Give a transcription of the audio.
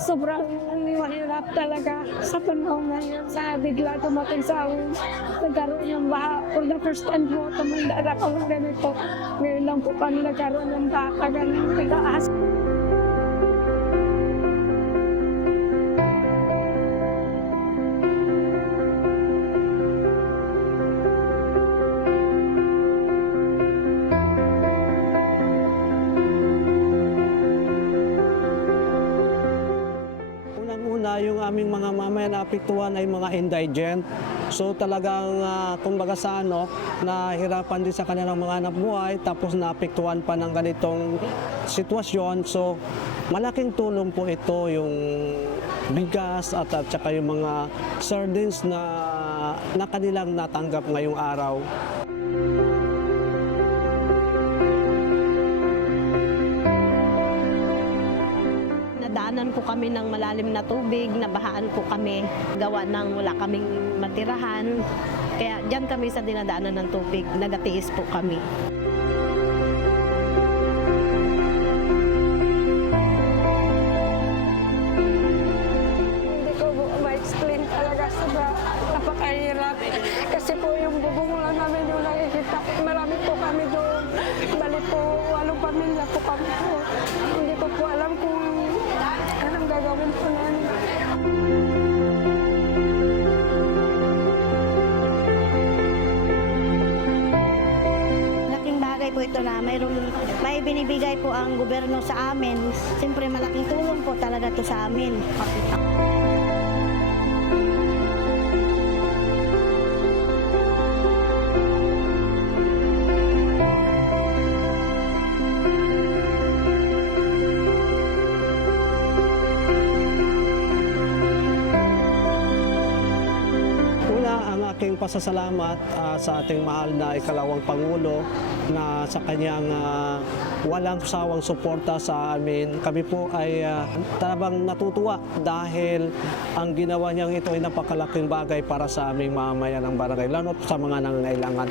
Sobrang mahirap talaga sa panahon ngayon sa bigla tumating sa amin. Nagkaroon ng baha. For the first time po, tumanda na kami ganito. Ngayon lang po kami nagkaroon ng baha ganun tigaas. Unang-una, yung aming mga mamaya na apektuhan ay mga indigent. So talagang kumbaga sa nahirapan din sa kanilang mga anak buhay tapos naapektuhan pa ng ganitong sitwasyon. So malaking tulong po ito yung bigas at saka yung mga sardines na kanilang natanggap ngayong araw. Nadaanan po kami ng malalim na tubig, nabahaan po kami, gawa ng wala kaming matirahan. Kaya diyan kami sa dinadaanan ng tubig, nagatiis po kami. Hindi ko ma-explain talaga sobra napakahirap. Kasi po yung bubong lang namin yung nakikita. Marami po kami doon. Bali po, 8 pamilya po kami po. Hindi ko po alam kung anong gagawin po namin. Malaking bagay po ito na may binibigay po ang gobyerno sa amin. Siyempre malaking tulong po talaga to sa amin. Una, ang aking pasasalamat sa ating mahal na ikalawang Pangulo na sa kanyang walang sawang suporta sa amin. Kami po ay talagang natutuwa dahil ang ginawa niyang ito ay napakalaking bagay para sa aming mamamayan ng barangay, lalo sa mga nangangailangan.